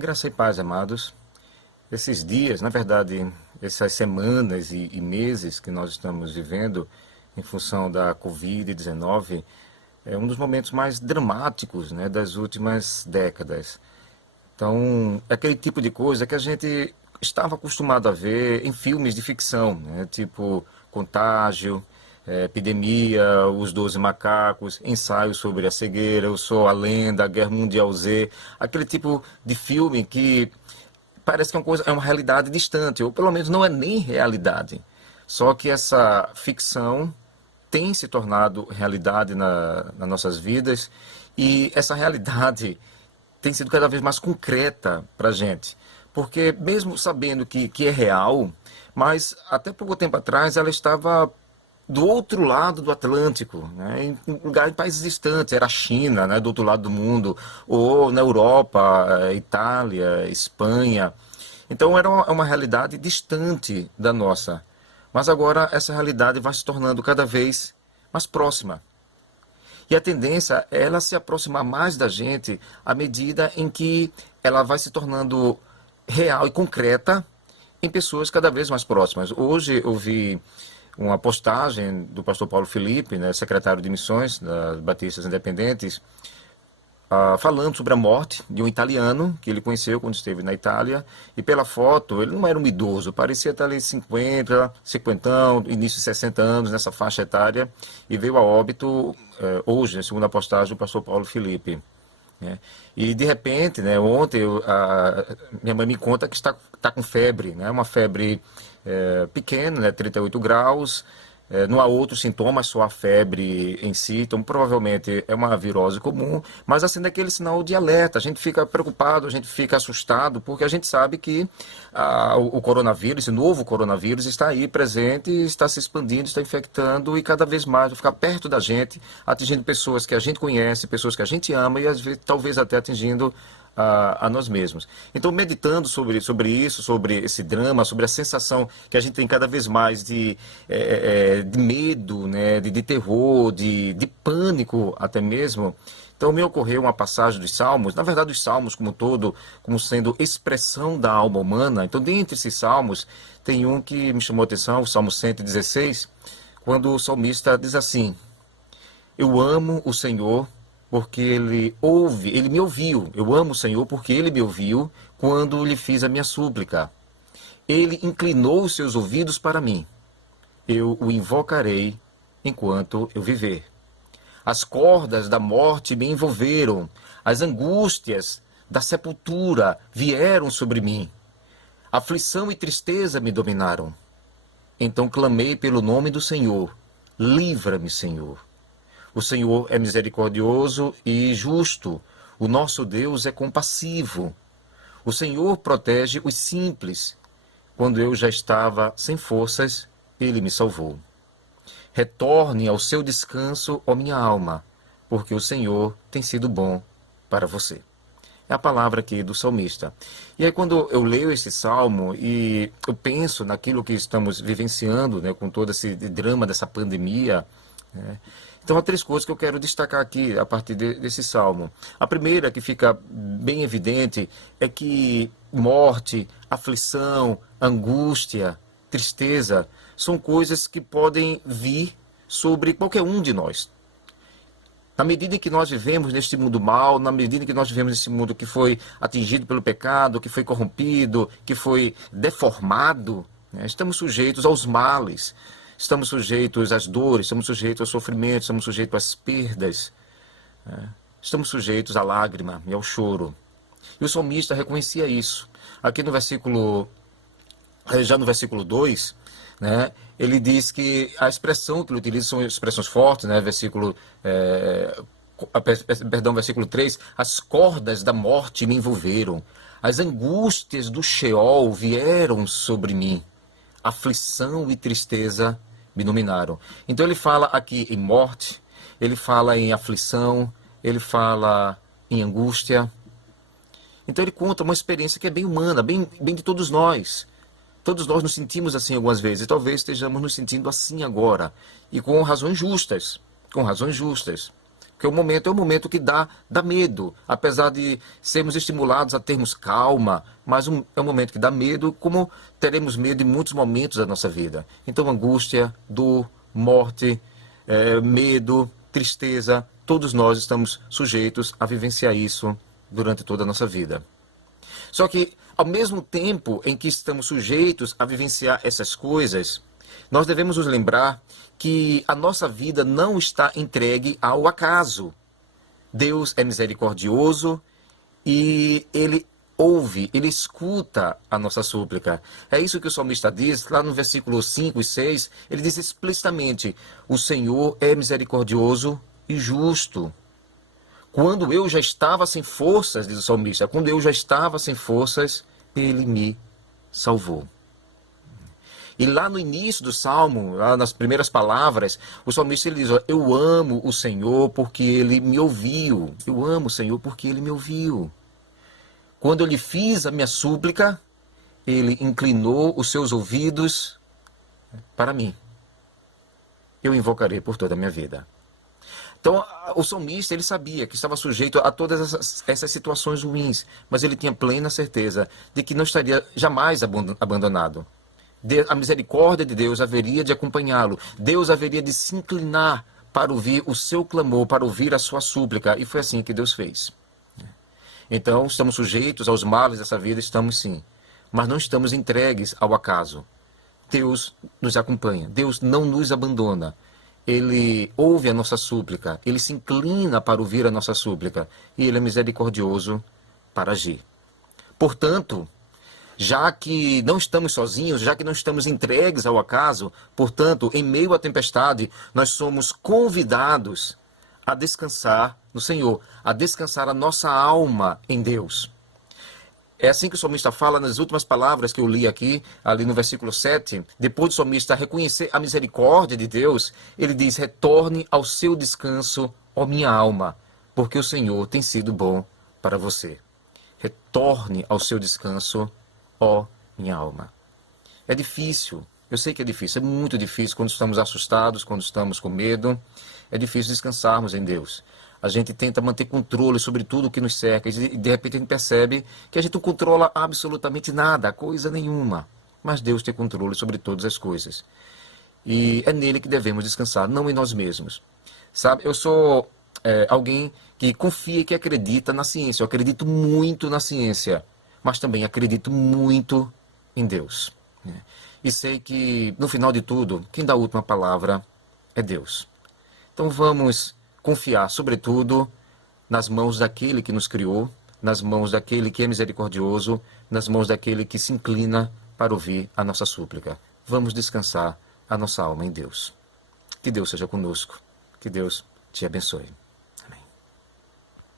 Graça e paz, amados. Esses dias, na verdade, essas semanas e meses que nós estamos vivendo em função da Covid-19 é um dos momentos mais dramáticos, né, das últimas décadas. Então, é aquele tipo de coisa que a gente estava acostumado a ver em filmes de ficção, né, tipo Contágio, Epidemia, Os Doze Macacos, Ensaio sobre a Cegueira, Eu Sou a Lenda, Guerra Mundial Z, aquele tipo de filme que parece que é uma realidade distante, ou pelo menos não é nem realidade. Só que essa ficção tem se tornado realidade nas nossas vidas e essa realidade tem sido cada vez mais concreta para a gente. Porque mesmo sabendo que é real, mas até pouco tempo atrás ela estava do outro lado do Atlântico, né, em lugares, em países distantes, era a China, né, do outro lado do mundo, ou na Europa, Itália, Espanha. Então era uma realidade distante da nossa. Mas agora essa realidade vai se tornando cada vez mais próxima. E a tendência é ela se aproximar mais da gente à medida em que ela vai se tornando real e concreta em pessoas cada vez mais próximas. Hoje eu vi uma postagem do pastor Paulo Felipe, né, secretário de missões das Batistas Independentes, falando sobre a morte de um italiano que ele conheceu quando esteve na Itália. E pela foto, ele não era um idoso, parecia estar ali 50, 50, início de 60 anos, nessa faixa etária, e veio a óbito hoje, né, segundo a postagem do pastor Paulo Felipe. Né? E de repente, né, ontem, minha mãe me conta que está com febre, né, uma febre pequena, né, 38 graus, não há outros sintomas, só a febre em si, então provavelmente é uma virose comum, mas assim daquele sinal de alerta, a gente fica preocupado, a gente fica assustado, porque a gente sabe que o coronavírus, esse novo coronavírus está aí presente, está se expandindo, está infectando e cada vez mais vai ficar perto da gente, atingindo pessoas que a gente conhece, pessoas que a gente ama e às vezes, talvez até atingindo a nós mesmos. Então, meditando sobre isso, sobre esse drama, sobre a sensação que a gente tem cada vez mais de medo, né, de terror, de pânico até mesmo. Então, me ocorreu uma passagem dos Salmos, na verdade, os Salmos como um todo, como sendo expressão da alma humana. Então, dentre esses Salmos, tem um que me chamou a atenção, o Salmo 116, quando o salmista diz assim: Eu amo o Senhor porque ele me ouviu. Eu amo o Senhor porque ele me ouviu quando lhe fiz a minha súplica. Ele inclinou os seus ouvidos para mim. Eu o invocarei enquanto eu viver. As cordas da morte me envolveram, as angústias da sepultura vieram sobre mim. Aflição e tristeza me dominaram. Então clamei pelo nome do Senhor. Livra-me, Senhor. O Senhor é misericordioso e justo. O nosso Deus é compassivo. O Senhor protege os simples. Quando eu já estava sem forças, ele me salvou. Retorne ao seu descanso, ó minha alma, porque o Senhor tem sido bom para você. É a palavra aqui do salmista. E aí quando eu leio esse salmo e eu penso naquilo que estamos vivenciando, né, com todo esse drama dessa pandemia, né, então há três coisas que eu quero destacar aqui a partir desse salmo. A primeira, que fica bem evidente, é que morte, aflição, angústia, tristeza são coisas que podem vir sobre qualquer um de nós. Na medida em que nós vivemos neste mundo mal, na medida em que nós vivemos nesse mundo que foi atingido pelo pecado, que foi corrompido, que foi deformado, né, estamos sujeitos aos males, estamos sujeitos às dores, estamos sujeitos ao sofrimento, estamos sujeitos às perdas, né, estamos sujeitos à lágrima e ao choro. E o salmista reconhecia isso. Aqui no versículo, já no versículo 2, né, ele diz que a expressão que ele utiliza são expressões fortes, né, versículo 3, as cordas da morte me envolveram, as angústias do Sheol vieram sobre mim, aflição e tristeza me dominaram. Então ele fala aqui em morte, ele fala em aflição, ele fala em angústia. Então ele conta uma experiência que é bem humana, bem de todos nós. Todos nós nos sentimos assim algumas vezes, e talvez estejamos nos sentindo assim agora, e com razões justas, com razões justas. Porque o momento é um momento que dá medo, apesar de sermos estimulados a termos calma, mas é um momento que dá medo, como teremos medo em muitos momentos da nossa vida. Então, angústia, dor, morte, medo, tristeza, todos nós estamos sujeitos a vivenciar isso durante toda a nossa vida. Só que, ao mesmo tempo em que estamos sujeitos a vivenciar essas coisas, nós devemos nos lembrar que a nossa vida não está entregue ao acaso. Deus é misericordioso e Ele ouve, Ele escuta a nossa súplica. É isso que o salmista diz, lá no versículo 5 e 6, ele diz explicitamente: o Senhor é misericordioso e justo. Quando eu já estava sem forças, diz o salmista, quando eu já estava sem forças, Ele me salvou. E lá no início do Salmo, lá nas primeiras palavras, o salmista ele diz: eu amo o Senhor porque Ele me ouviu. Eu amo o Senhor porque Ele me ouviu. Quando eu lhe fiz a minha súplica, Ele inclinou os seus ouvidos para mim. Eu invocarei por toda a minha vida. Então, o salmista, ele sabia que estava sujeito a todas essas situações ruins, mas ele tinha plena certeza de que não estaria jamais abandonado. A misericórdia de Deus haveria de acompanhá-lo. Deus haveria de se inclinar para ouvir o seu clamor, para ouvir a sua súplica. E foi assim que Deus fez. Então, estamos sujeitos aos males dessa vida, estamos sim. Mas não estamos entregues ao acaso. Deus nos acompanha. Deus não nos abandona. Ele ouve a nossa súplica. Ele se inclina para ouvir a nossa súplica. E Ele é misericordioso para agir. Portanto, já que não estamos sozinhos, já que não estamos entregues ao acaso, portanto, em meio à tempestade, nós somos convidados a descansar no Senhor, a descansar a nossa alma em Deus. É assim que o salmista fala nas últimas palavras que eu li aqui, ali no versículo 7. Depois do salmista reconhecer a misericórdia de Deus, ele diz: retorne ao seu descanso, ó minha alma, porque o Senhor tem sido bom para você. Retorne ao seu descanso, ó minha alma. É difícil, eu sei que é difícil, é muito difícil quando estamos assustados, quando estamos com medo. É difícil descansarmos em Deus. A gente tenta manter controle sobre tudo o que nos cerca e de repente a gente percebe que a gente não controla absolutamente nada, coisa nenhuma. Mas Deus tem controle sobre todas as coisas. E é nele que devemos descansar, não em nós mesmos. Sabe, eu sou alguém que confia e que acredita na ciência. Eu acredito muito na ciência, mas também acredito muito em Deus. E sei que, no final de tudo, quem dá a última palavra é Deus. Então vamos confiar, sobretudo, nas mãos daquele que nos criou, nas mãos daquele que é misericordioso, nas mãos daquele que se inclina para ouvir a nossa súplica. Vamos descansar a nossa alma em Deus. Que Deus seja conosco. Que Deus te abençoe.